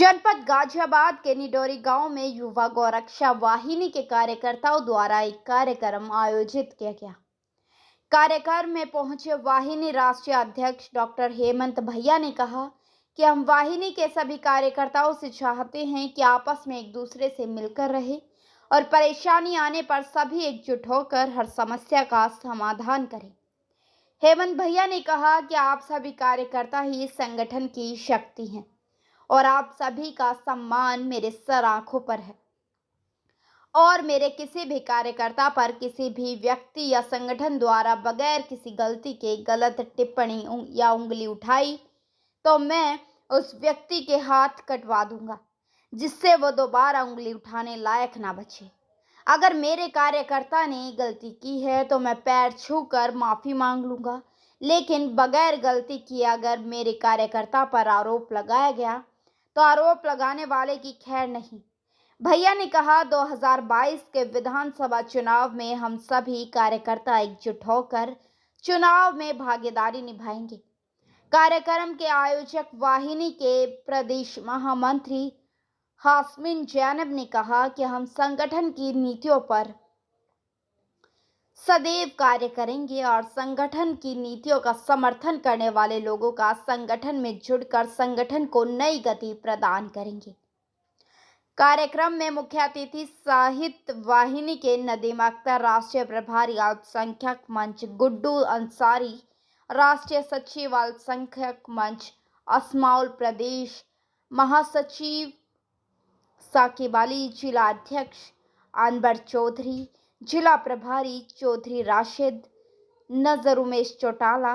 जनपद गाजियाबाद के निडोरी गांव में युवा गौरक्षा वाहिनी के कार्यकर्ताओं द्वारा एक कार्यक्रम आयोजित किया गया। कार्यक्रम में पहुंचे वाहिनी राष्ट्रीय अध्यक्ष डॉक्टर हेमंत भैया ने कहा कि हम वाहिनी के सभी कार्यकर्ताओं से चाहते हैं कि आपस में एक दूसरे से मिलकर रहे और परेशानी आने पर सभी एकजुट होकर हर समस्या का समाधान करें। हेमंत भैया ने कहा कि आप सभी कार्यकर्ता ही इस संगठन की शक्ति हैं और आप सभी का सम्मान मेरे सर आंखों पर है और मेरे किसी भी कार्यकर्ता पर किसी भी व्यक्ति या संगठन द्वारा बगैर किसी गलती के गलत टिप्पणी या उंगली उठाई तो मैं उस व्यक्ति के हाथ कटवा दूंगा, जिससे वो दोबारा उंगली उठाने लायक ना बचे। अगर मेरे कार्यकर्ता ने गलती की है तो मैं पैर छूकर माफ़ी मांग लूँगा, लेकिन बगैर गलती किए अगर मेरे कार्यकर्ता पर आरोप लगाया गया तो आरोप लगाने वाले की खैर नहीं। भैया ने कहा 2022 के विधानसभा चुनाव में हम सभी कार्यकर्ता एकजुट होकर चुनाव में भागीदारी निभाएंगे। कार्यक्रम के आयोजक वाहिनी के प्रदेश महामंत्री हासमीन जैनब ने कहा कि हम संगठन की नीतियों पर सदैव कार्य करेंगे और संगठन की नीतियों का समर्थन करने वाले लोगों का संगठन में जुड़कर संगठन को नई गति प्रदान करेंगे। कार्यक्रम में मुख्य अतिथि साहित्य वाहिनी के नदीम अख्तर, राष्ट्रीय प्रभारी अल्पसंख्यक मंच गुड्डू अंसारी, राष्ट्रीय सचिव अल्पसंख्यक मंच असमाउल, प्रदेश महासचिव साकिब अली, जिला अध्यक्ष अनवर चौधरी, जिला प्रभारी चौधरी राशिद, नजर उमेश चौटाला,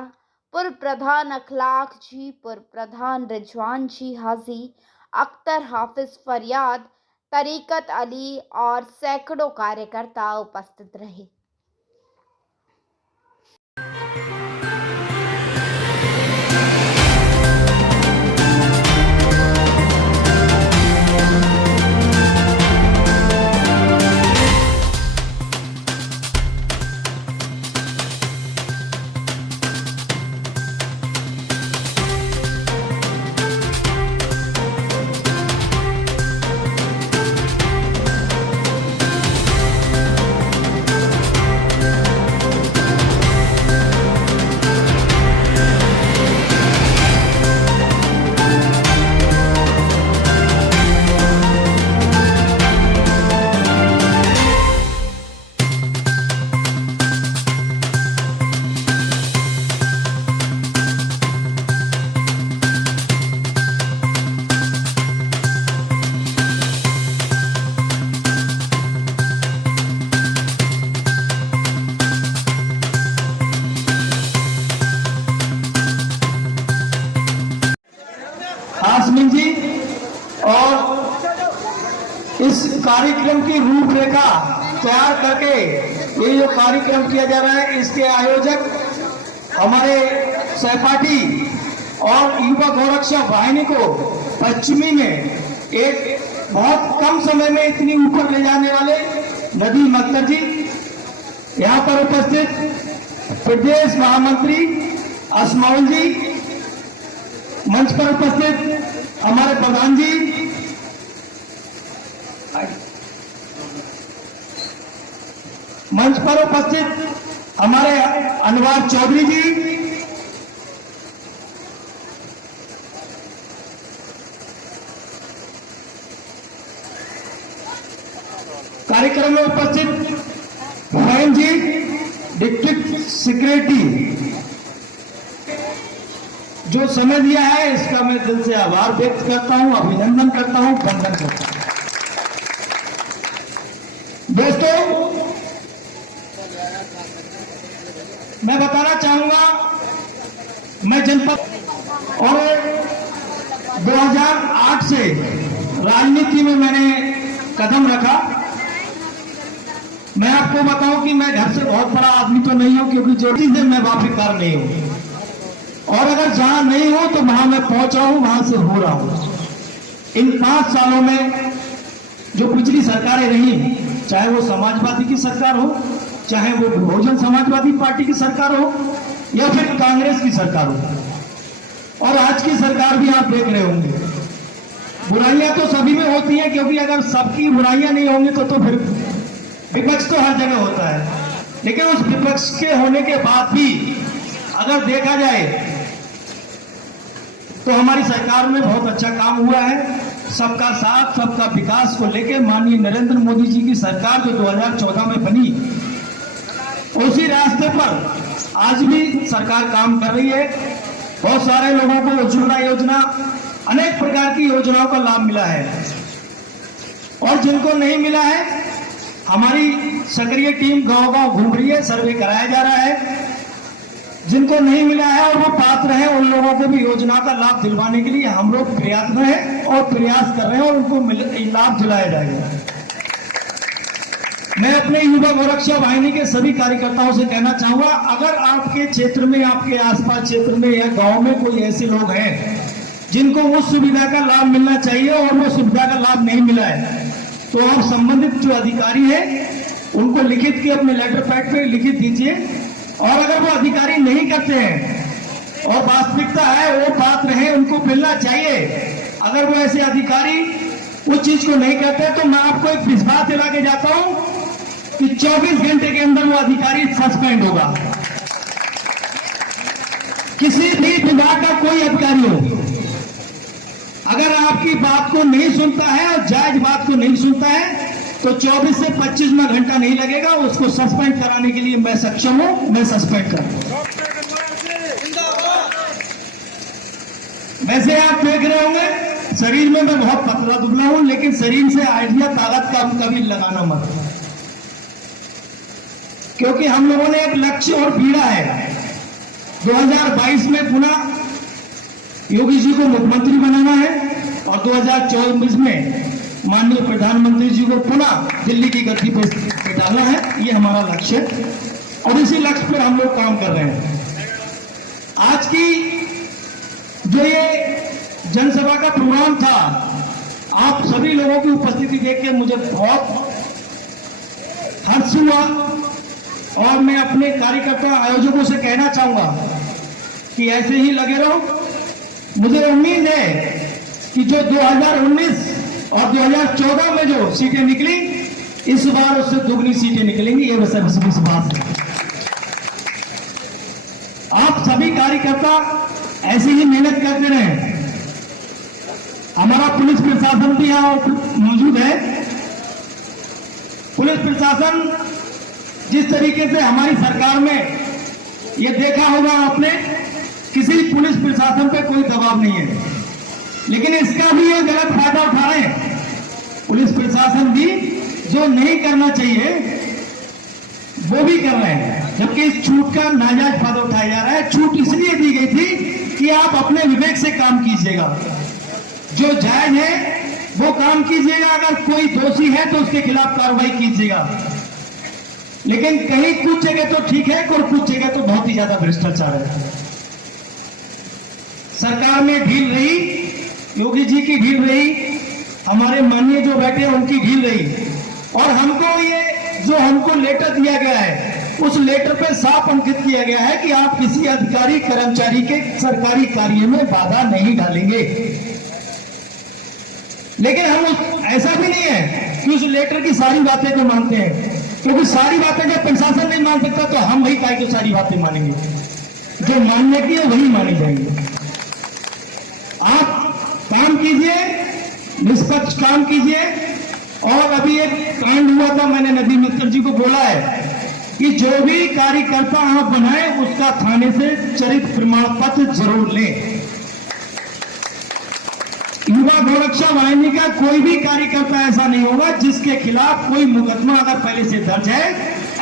पूर्व प्रधान अखलाक जी, पूर्व प्रधान रिजवान जी, हाजी अख्तर, हाफिज फरियाद, तरीकत अली और सैकड़ों कार्यकर्ता उपस्थित रहे। हासमीन जी और इस कार्यक्रम की रूपरेखा तैयार करके ये जो कार्यक्रम किया जा रहा है, इसके आयोजक हमारे सहपाठी और युवा गौरक्षा वाहिनी को पश्चिमी में एक बहुत कम समय में इतनी ऊपर ले जाने वाले नदीम अख्तर जी, यहाँ पर उपस्थित प्रदेश महामंत्री असमाउल जी, मंच पर उपस्थित हमारे प्रधान जी, मंच पर उपस्थित हमारे अनवर चौधरी जी, कार्यक्रम में उपस्थित हुसैन जी, डिस्ट्रिक्ट सेक्रेटरी, जो समय दिया है इसका मैं दिल से आभार व्यक्त करता हूं, अभिनंदन करता हूं, वंदन करता हूं। दोस्तों, मैं बताना चाहूंगा, मैं जनपद और 2008 से राजनीति में मैंने कदम रखा। मैं आपको बताऊं कि मैं घर से बहुत बड़ा आदमी तो नहीं हूं, क्योंकि जो चीजें मैं वाफिकार नहीं हूं, और अगर जहां नहीं हो तो वहां मैं पहुंच रहा हूं, वहां से हो रहा हूं। इन 5 सालों में जो पिछली सरकारें रही, चाहे वो समाजवादी की सरकार हो, चाहे वो बहुजन समाजवादी पार्टी की सरकार हो या फिर कांग्रेस की सरकार हो, और आज की सरकार भी आप देख रहे होंगे, बुराइयां तो सभी में होती हैं, क्योंकि अगर सबकी बुराइयां नहीं होंगी तो फिर विपक्ष तो हर जगह होता है। लेकिन उस विपक्ष के होने के बाद भी अगर देखा जाए तो हमारी सरकार में बहुत अच्छा काम हुआ है। सबका साथ सबका विकास को लेकर माननीय नरेंद्र मोदी जी की सरकार जो 2014 में बनी, उसी रास्ते पर आज भी सरकार काम कर रही है। बहुत सारे लोगों को उज्ज्वला योजना, अनेक प्रकार की योजनाओं का लाभ मिला है, और जिनको नहीं मिला है हमारी सक्रिय टीम गांव-गांव घूम रही है, सर्वे कराया जा रहा है। जिनको नहीं मिला है और वो पात्र हैं, उन लोगों को भी योजना का लाभ दिलवाने के लिए हम लोग प्रयत्न हैं और प्रयास कर रहे हैं, और उनको लाभ दिलाया जाएगा। मैं अपने युवा गोरक्षा वाहिनी के सभी कार्यकर्ताओं से कहना चाहूंगा, अगर आपके क्षेत्र में, आपके आसपास क्षेत्र में या गांव में कोई ऐसे लोग हैं जिनको उस सुविधा का लाभ मिलना चाहिए और वो सुविधा का लाभ नहीं मिला है, तो आप संबंधित जो अधिकारी हैं उनको लिखित के अपने लेटर पैड पे लिखित दीजिए। और अगर वो अधिकारी नहीं करते हैं और वास्तविकता है वो पात्र हैं, उनको मिलना चाहिए। अगर वो ऐसे अधिकारी उस चीज को नहीं करते तो मैं आपको एक विश्वास दिला के जाता हूं कि 24 घंटे के अंदर वो अधिकारी सस्पेंड होगा। किसी भी विभाग का कोई अधिकारी हो, अगर आपकी बात को नहीं सुनता है और जायज बात को नहीं सुनता है तो 24 से 25 में घंटा नहीं लगेगा, उसको सस्पेंड कराने के लिए मैं सक्षम हूं, मैं सस्पेंड करूंगा। वैसे आप देख रहे होंगे शरीर में मैं बहुत पतला दुबला हूं, लेकिन शरीर से आइडिया ताकत का कभी लगाना मत, क्योंकि हम लोगों ने एक लक्ष्य और पीड़ा है। 2022 में पुनः योगी जी को मुख्यमंत्री बनाना है और 2024 में माननीय प्रधानमंत्री जी को पुनः दिल्ली की गद्दी पर बैठाना है। ये हमारा लक्ष्य है और इसी लक्ष्य पर हम लोग काम कर रहे हैं। आज की जो ये जनसभा का प्रोग्राम था, आप सभी लोगों की उपस्थिति देख के मुझे बहुत हर्ष हुआ, और मैं अपने कार्यकर्ता आयोजकों से कहना चाहूंगा कि ऐसे ही लगे रहो। मुझे उम्मीद है कि जो 2019 और 2014 में जो सीटें निकली, इस बार उससे दुगनी सीटें निकलेंगी, ये विश्वास है। आप सभी कार्यकर्ता ऐसे ही मेहनत करते रहे। हमारा पुलिस प्रशासन भी यहां मौजूद है। पुलिस प्रशासन जिस तरीके से हमारी सरकार में, ये देखा होगा आपने, किसी पुलिस प्रशासन पे कोई दबाव नहीं है, लेकिन इसका भी ये गलत फायदा उठा रहे हैं। पुलिस प्रशासन भी जो नहीं करना चाहिए वो भी कर रहे हैं, जबकि इस छूट का नाजायज फायदा उठाया जा रहा है। छूट इसलिए दी गई थी कि आप अपने विवेक से काम कीजिएगा, जो जायज है वो काम कीजिएगा, अगर कोई दोषी है तो उसके खिलाफ कार्रवाई कीजिएगा। लेकिन कहीं कुछ जगह तो ठीक है और कुछ जगह तो बहुत ही ज्यादा भ्रष्टाचार है। सरकार में ढील रही, योगी जी की ढील रही, हमारे माननीय जो बैठे हैं उनकी ढील रही, और हमको ये जो हमको लेटर दिया गया है, उस लेटर पे साफ अंकित किया गया है कि आप किसी अधिकारी कर्मचारी के सरकारी कार्य में बाधा नहीं डालेंगे। लेकिन हम ऐसा भी नहीं है कि उस लेटर की सारी बातें को मानते हैं, क्योंकि सारी बातें जब प्रशासन नहीं मान सकता तो हम वही काय को सारी बातें मानेंगे, जो मानने की है वही मानी जाएंगी। आप काम कीजिए, निष्पक्ष काम कीजिए। और अभी एक कांड हुआ था, मैंने नदी मित्तर जी को बोला है कि जो भी कार्यकर्ता आप बनाए उसका थाने से चरित्र प्रमाण पत्र जरूर लें। युवा गोरक्षा वाहिनी का कोई भी कार्यकर्ता ऐसा नहीं होगा जिसके खिलाफ कोई मुकदमा अगर पहले से दर्ज है।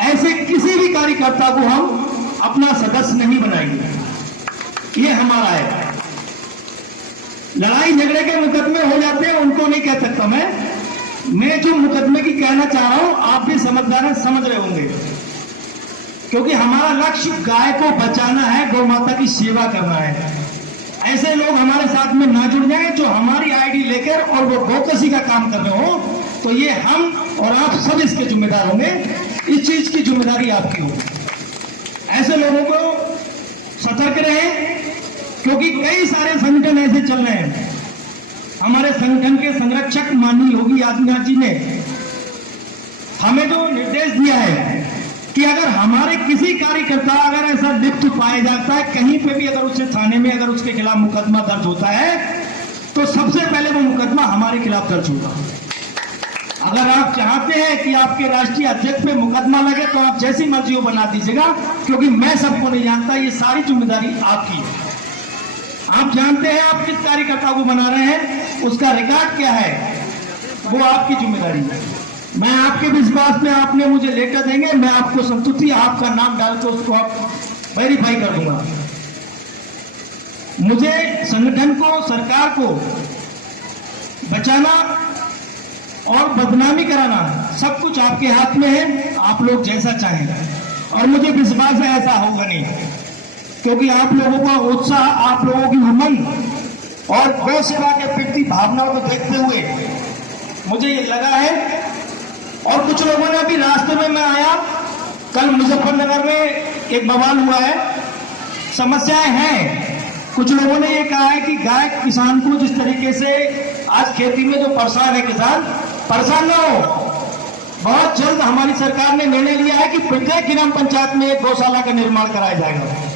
ऐसे किसी भी कार्यकर्ता को हम अपना सदस्य नहीं बनाएंगे, ये हमारा है। लड़ाई झगड़े के मुकदमे हो जाते हैं, उनको नहीं कह सकता मैं जो मुकदमे की कहना चाह रहा हूं आप भी समझदार हैं, समझ रहे होंगे, क्योंकि हमारा लक्ष्य गाय को बचाना है, गौ माता की सेवा करना है। ऐसे लोग हमारे साथ में ना जुड़ जाएं जो हमारी आईडी लेकर और वो गौकसी का काम कर रहे हो, तो ये हम और आप सब इसके जिम्मेदार होंगे। इस चीज की जिम्मेदारी आपकी होगी। ऐसे लोगों को सतर्क रहें, क्योंकि कई सारे संगठन ऐसे चल रहे हैं। हमारे संगठन के संरक्षक माननीय योगी आदित्यनाथ जी ने हमें जो निर्देश दिया है कि अगर हमारे किसी कार्यकर्ता अगर ऐसा लिप्त पाया जाता है कहीं पे भी, अगर उससे थाने में अगर उसके खिलाफ मुकदमा दर्ज होता है तो सबसे पहले वो मुकदमा हमारे खिलाफ दर्ज होगा। अगर आप चाहते हैं कि आपके राष्ट्रीय अध्यक्ष पे मुकदमा लगे तो आप जैसी मर्जी हो बना दीजिएगा, क्योंकि मैं सबको नहीं जानता, ये सारी जिम्मेदारी आपकी है। आप जानते हैं आप किस कार्यकर्ता को बना रहे हैं, उसका रिकॉर्ड क्या है, वो आपकी जिम्मेदारी है। मैं आपके विश्वास में, आपने मुझे लेटर देंगे, मैं आपको संतुष्टि आपका नाम डाल के उसको आप वेरीफाई कर दूंगा। मुझे संगठन को, सरकार को बचाना और बदनामी कराना सब कुछ आपके हाथ में है, आप लोग जैसा चाहें। और मुझे विश्वास है ऐसा होगा नहीं, क्योंकि आप लोगों का उत्साह, आप लोगों की उमंग और गौ सेवा के प्रति भावनाओं को देखते हुए मुझे ये लगा है। और कुछ लोगों ने भी रास्ते में, मैं आया कल मुजफ्फरनगर में एक बवाल हुआ है, समस्याएं हैं। कुछ लोगों ने ये कहा है कि गाय किसान को जिस तरीके से आज खेती में जो परेशान है किसान, परेशान ना हो। बहुत जल्द हमारी सरकार ने निर्णय लिया है कि प्रत्येक ग्राम पंचायत में एक गौशाला का निर्माण कराया जाएगा।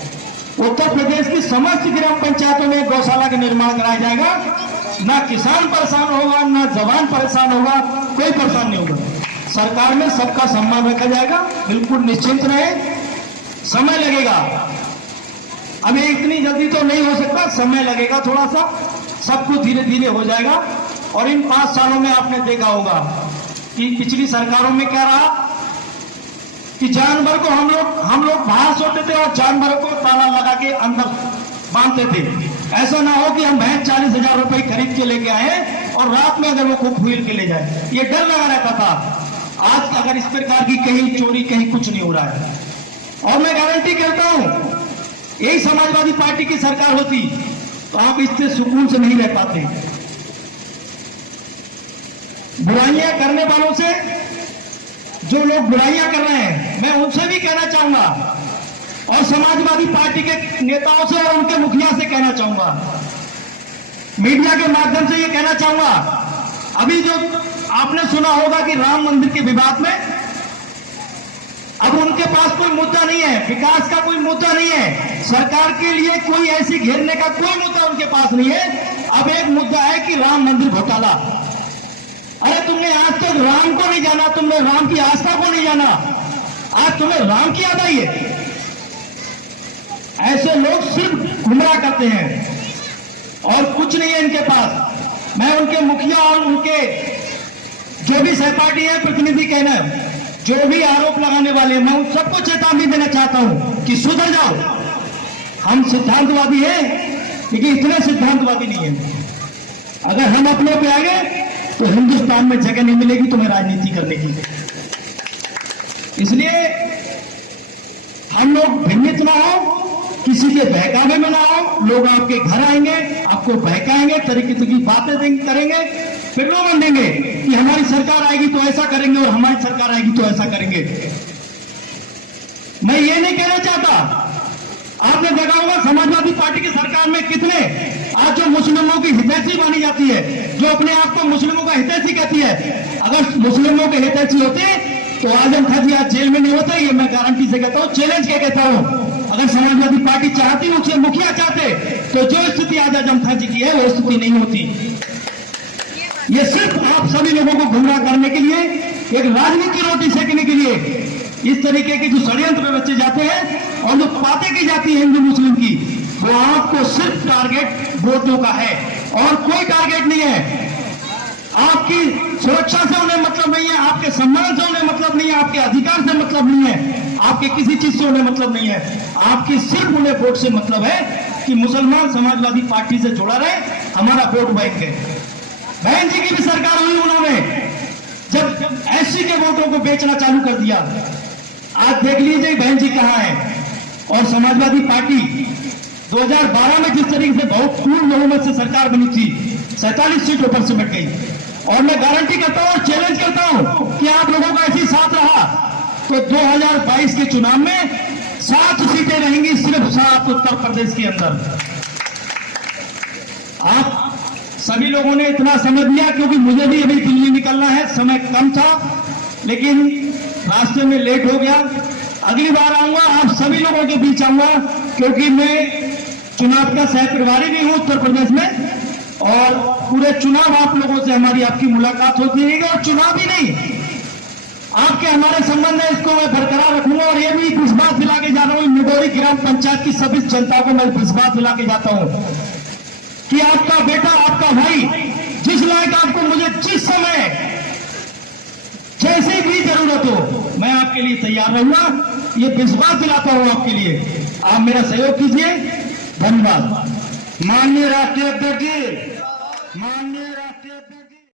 उत्तर प्रदेश की समस्त ग्राम पंचायतों में गौशाला का निर्माण कराया जाएगा। ना किसान परेशान होगा, ना जवान परेशान होगा, कोई परेशान नहीं होगा। सरकार में सबका सम्मान रखा जाएगा, बिल्कुल निश्चिंत रहे। समय लगेगा, अभी इतनी जल्दी तो नहीं हो सकता, समय लगेगा थोड़ा सा, सब कुछ धीरे धीरे हो जाएगा। और इन 5 सालों में आपने देखा होगा कि पिछली सरकारों में क्या रहा कि जानवर को हम लोग बाहर सोते थे और जानवरों को ताला लगा के अंदर बांधते थे। ऐसा ना हो कि हम भैंस 40,000 रुपए खरीद के लेके आए और रात में अगर वो को भूल के ले जाए, ये डर लगा रहता था। आज अगर इस प्रकार की कहीं चोरी, कहीं कुछ नहीं हो रहा है। और मैं गारंटी करता हूं, यही समाजवादी पार्टी की सरकार होती तो आप इससे सुकून से नहीं रह पाते। बुराइयां करने वालों से, जो लोग बुराइयां कर रहे हैं, मैं उनसे भी कहना चाहूंगा, और समाजवादी पार्टी के नेताओं से और उनके मुखिया से कहना चाहूंगा, मीडिया के माध्यम से ये कहना चाहूंगा, अभी जो आपने सुना होगा कि राम मंदिर के विवाद में अब उनके पास कोई मुद्दा नहीं है, विकास का कोई मुद्दा नहीं है, सरकार के लिए कोई ऐसी घेरने का कोई मुद्दा उनके पास नहीं है। अब एक मुद्दा है कि राम मंदिर घोटाला। अरे तुमने आज तक राम को नहीं जाना, तुमने राम की आस्था को नहीं जाना, आज तुम्हें राम की याद आई है। ऐसे लोग सिर्फ गुमराह करते हैं और कुछ नहीं है इनके पास। मैं उनके मुखिया और उनके जो भी सहपाठी है, प्रतिनिधि कहना, जो भी आरोप लगाने वाले, मैं उन सबको चेतावनी देना चाहता हूं कि सुधर जाओ। हम सिद्धांतवादी हैं, लेकिन इतने सिद्धांतवादी नहीं है। अगर हम अपने पे आ गए तो हिंदुस्तान में जगह नहीं मिलेगी तुम्हें राजनीति करने की। इसलिए हम लोग भ्रमित ना हो, किसी के बहकावे में ना हो। लोग आपके घर आएंगे, आपको बहकाएंगे, तरीके की बातें करेंगे, फिर लोग मानेंगे कि हमारी सरकार आएगी तो ऐसा करेंगे और हमारी सरकार आएगी तो ऐसा करेंगे। मैं ये नहीं कहना चाहता, आपने देखा होगा समाजवादी पार्टी की सरकार में कितने आज जो मुस्लिमों की हितैषी मानी जाती है, जो अपने आप को मुस्लिमों का हितैषी कहती है, अगर मुस्लिमों के हितैषी होते तो आजम खां जी आज जेल में नहीं होते। ये मैं गारंटी से कहता हूं, चैलेंज के कहता हूं। अगर समाजवादी पार्टी चाहती, उसके मुखिया चाहते, तो जो स्थिति आज आजम खां जी की है वो स्थिति नहीं होती। ये सिर्फ आप सभी लोगों को गुमराह करने के लिए, एक राजनीति रोटी सेकने के लिए इस तरीके के जो षड्यंत्र में बच्चे जाते हैं और जो बातें की जाती है हिंदू मुस्लिम की, वो आपको सिर्फ टारगेट वोटों का है और कोई टारगेट नहीं है। आपकी सुरक्षा से उन्हें मतलब नहीं है, आपके सम्मान से उन्हें मतलब नहीं है, आपके अधिकार से मतलब नहीं है, आपके किसी चीज से उन्हें मतलब नहीं है। आपकी सिर्फ उन्हें वोट से मतलब है कि मुसलमान समाजवादी पार्टी से जुड़ा रहे, हमारा वोट बैंक है। बहन जी की भी सरकार हुई, उन्होंने जब एससी के वोटों को बेचना चालू कर दिया। आज देख लीजिए बहन जी कहां है। और समाजवादी पार्टी 2012 में जिस तरीके से बहुत पूर्ण बहुमत से सरकार बनी थी, 47 सीटों पर सिमट गई। और मैं गारंटी करता हूं और चैलेंज करता हूं कि आप लोगों का ऐसी साथ रहा तो 2022 के चुनाव में 7 सीटें रहेंगी, सिर्फ 7 उत्तर प्रदेश के अंदर। आप सभी लोगों ने इतना समझ लिया, क्योंकि मुझे भी अभी दिल्ली निकलना है, समय कम था, लेकिन रास्ते में लेट हो गया। अगली बार आऊंगा, आप सभी लोगों के बीच आऊंगा, क्योंकि मैं चुनाव का सह प्रभारी भी हूं उत्तर प्रदेश में, और पूरे चुनाव आप लोगों से हमारी आपकी मुलाकात होती रहेगी। और चुनाव ही नहीं, आपके हमारे संबंध है, इसको मैं बरकरार रखूंगा। और ये भी विश्वास दिला के जा रहा हूं, निडोरी ग्राम पंचायत की सभी जनता को मैं विश्वास दिला के जाता हूं कि आपका बेटा, आपका भाई, जिस लायक आपको मुझे जिस समय जैसे भी जरूरत हो, मैं आपके लिए तैयार रहूंगा। ये विश्वास दिलाता हूं आपके लिए। आप मेरा सहयोग कीजिए। धन्यवाद। माननीय राष्ट्रीय अध्यक्ष जी, माननीय